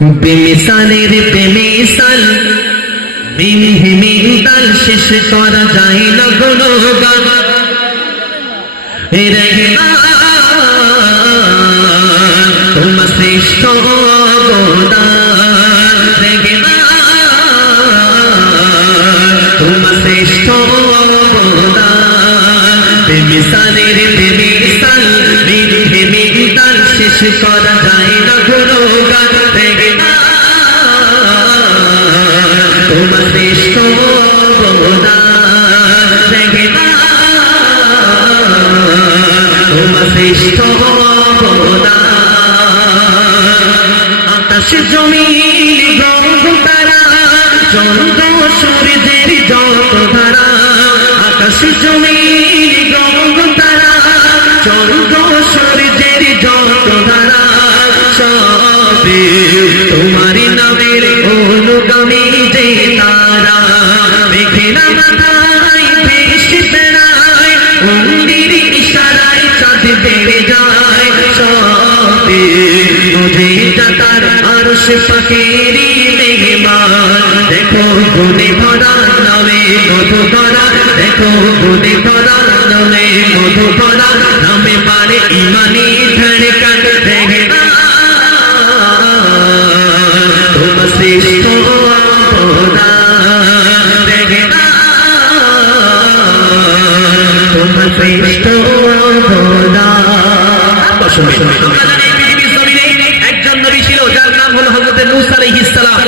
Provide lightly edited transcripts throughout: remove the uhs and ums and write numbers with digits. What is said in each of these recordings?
বেমিসালের বেমিসাল মিনহি মিনতাল শেষ করা যায় না কোনো গান। রহমান তোমার শ্রেষ্ঠ অবদান, রহমান তোমার শ্রেষ্ঠ অবদান। বেমিসালের বেমিসাল মিনহি মিনতাল শেষ করা যায় না কোনো গান। তোমার শ্রেষ্ঠ অবদান, তোমার শ্রেষ্ঠ অবদান। আকাশ জমিন গ্রহ তারা চন্দ্র সূর্যের যত ধারা, আকাশ জমিন গ্রহ তারা চন্দ্র সূর্যের যত ধারা, সবে তোমারি নামের অনুগামী যে তারা। মেঘেরা মাথায় ভেসে বেড়ায়, মন্দির ইশারায় চাঁদ বেড়ে যায়, সবে বুঝে যাতার আরশ পাকেরই মেহমান। দেখো গুণে ভরা নামে মধু ভরা, দেখো গুণে ভরা নামে মধু ভরা, নামে পারে ইমানি ধড়কন। তোমার শ্রেষ্ঠ অবদান, তোমার শ্রেষ্ঠ অবদান। একজন নবী ছিল যার নাম হলো হযরত মূসা আলাইহিস সালাম।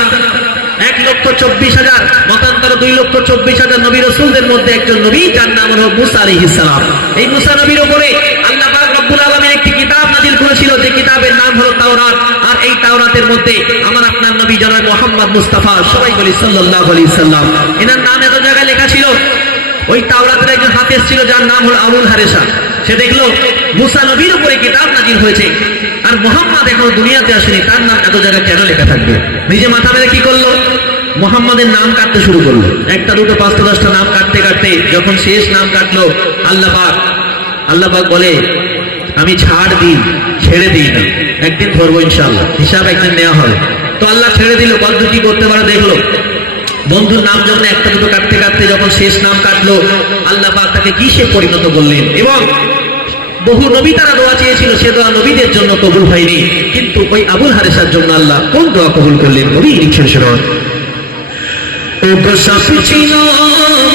1,24,000 মতান্তর 2,24,000 নবী রাসূলদের মধ্যে একজন নবী যার নাম হলো মূসা আলাইহিস সালাম। এই মূসা নবীর উপরে আল্লাহ পাক রব্বুল আলামিন একটি কিতাব নাযিল করেছিল, যে কিতাবের নাম হলো তাওরাত। আর এই তাওরাতের মধ্যে আমার আপনার নবী জনাব মুহাম্মদ মুস্তাফা, সবাই বলি সাল্লাল্লাহু আলাইহি সাল্লাম, এনার নাম এত জায়গায় লেখা ছিল। ওই তাওরাতের একজন হাফেজ ছিল যার নাম হলো আবুল হারেসা। সে দেখলো মূসা নবীর উপরে কিতাব নাযিল হয়েছে, আর মুহাম্মদ এখনো দুনিয়াতে আসেনি, তার নাম এত জায়গায় কেন লেখা থাকবে? নিজে মাথা মেরে কি করলো, মুহাম্মাদের নাম কাটতে শুরু করলো। একটা দুটো 5টা 10টা নাম কাটতে কাটতে যখন শেষ নাম কাটলো, আল্লাহ পাক বলে আমি ছাড় দিই, ছেড়ে দিই না, একদিন ধরবো ইনশাআল্লাহ, হিসাব একদিন নেওয়া হবে। তো আল্লাহ ছেড়ে দিল, কত কি করতে পারে দেখলো। বন্ধুর নাম যখন একটা দুটো কাটতে কাটতে যখন শেষ নাম কাটলো, আল্লাহ পাক তাকে কিসে পরিণত করলেন। এবং বহু নবী তারা দোয়া চেয়েছিল, সে দোয়া নবীদের জন্য কবুল হয়নি, কিন্তু ওই আবুল হারেসার জন্য আল্লাহ কোন দোয়া কবুল করলেন? নবী লিখছেন শুনুন। ও সব ছিল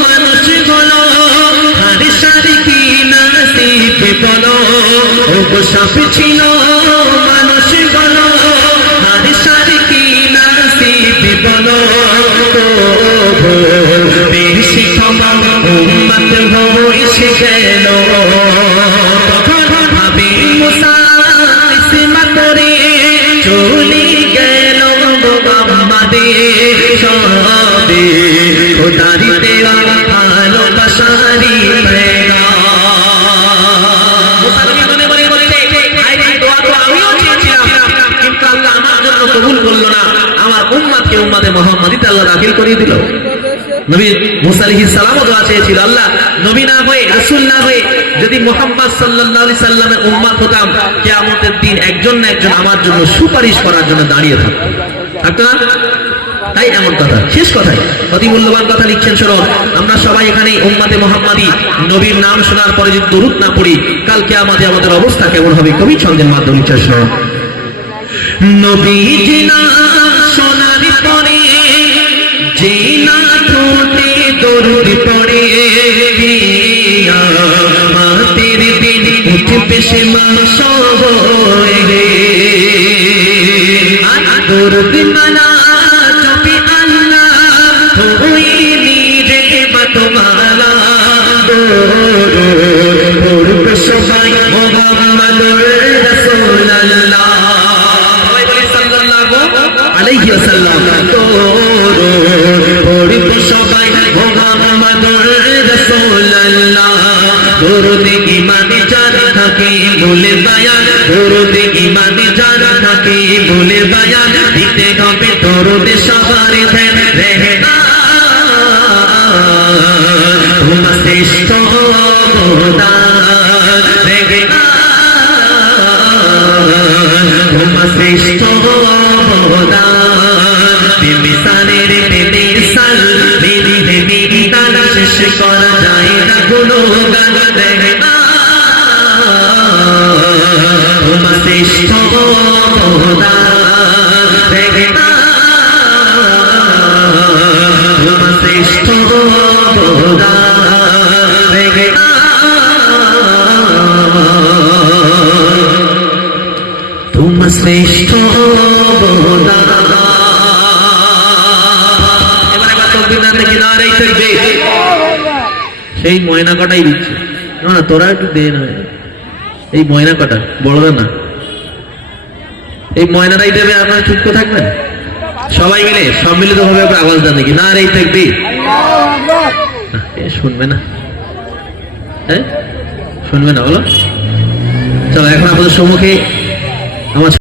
মানুষ বলো, হারেসার কি নসিব বলো। ও সব ছিল মানুষ বলো, হারেসার কি নসিব বলো। বেশি ক্ষমা উম্মত হয়েছে গেল, তখন ভাবি মুসা ইসমাত রে চলে গেল মুহাম্মাদের সবে। খোদার দেওয়া ভালোবাসারি পেগাম। মুসা নবী মনে মনে বলতে, আয় এই দোয়া তো আমিও চেয়েছিলাম, কিন্তু আল্লাহ আমার জন্য কবুল করলো না, আমার উম্মতকে উম্মতে মুহাম্মাদিতে আল্লাহ দাখিল করিয়ে দিল। নবী মূসা আলাইহিস সালামও দোয়া চেয়েছিল, আল্লাহ নবী না হয়ে রাসূল না হয়ে যদি মুহাম্মদ সাল্লাল্লাহু আলাইহি সাল্লামের উম্মত হতাম, কিয়ামতের দিন একজন না একজন আমার জন্য সুপারিশ করার জন্য দাঁড়িয়ে থাকতো না? তাই এমন কথা, শেষ কথায় অতি মূল্যবান কথা লিখছেন শুনুন। আমরা সবাই এখানে উম্মতে মুহাম্মাদি, নবীর নাম শোনার পরে যদি দরুদ না পড়ি, কাল কিয়ামতে আমাদের অবস্থা কেমন হবে? কবি ছন্দের মাধ্যমে লিখছেন শুনুন। নবীজি নাম শোনার পরে যে না ঠোঁটে দরুদ পড়ে, কিয়ামতের দিন উঠবে সে মাসব হয়ে। দরুদ মালা জপে আল্লাহ হইনি রে বাতমালা। দরুদ পড়বে সবাই মুহাম্মদুর রাসূলুল্লাহ, সবাই বলি সাল্লাল্লাহু আলাইহি ওয়াসাল্লাম। দরুদ পড়বে সবাই মুহাম্মদুর রাসূলুল্লাহ। দরুদ ঈমানে যার থাকে বলে বায়ান, দরুদ ঈমানে যার থাকে বলে বায়ান, দিতে হবে দরুদ সবার ধ্যান। রহমান তোমার শ্রেষ্ঠ অবদান, রহমান তোমার শ্রেষ্ঠ অবদান। বহদান বেমিসালের বেমিসাল মেরি মেরি তাল শেষ করা যায় না কোনো গান তোমার শ্রেষ্ঠ বহদান তোমার শ্রেষ্ঠ তোমার শ্রেষ্ঠ সেই ময়না কটাই দিচ্ছে না, তোরা একটু দে না, এই ময়না কটা বড়রা না, এই ময়নাটাই দেবে, আপনারা চুপ করে থাকবেন সবাই মিলে সম্মিলিত ভাবে আওয়াজ দেন নাকি না রে থাকবে, শুনবে না, হ্যাঁ শুনবে না বলো। চলো এখন আপনাদের সম্মুখে আমার